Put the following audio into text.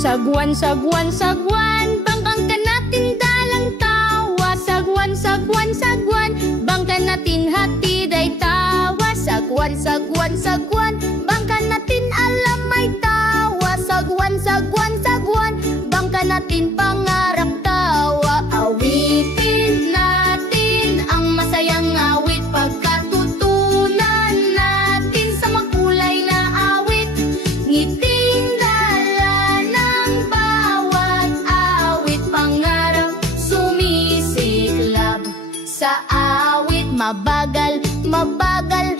Sagwan, sagwan, sagwan, bangkang ka natin dalang tawa. Sagwan, sagwan, sagwan, bangka natin hatid ay tawa. Sagwan, sagwan, sagwan, bangka natin alam ay tawa. Sagwan, sagwan, sagwan, bangka natin pangarap tawa. Awitin natin ang masayang awit, pagkatutunan natin sa makulay na awit. Ngiting dala ng bawat awit, pangarap sumisiklab sa awit. Mabagal, mabagal,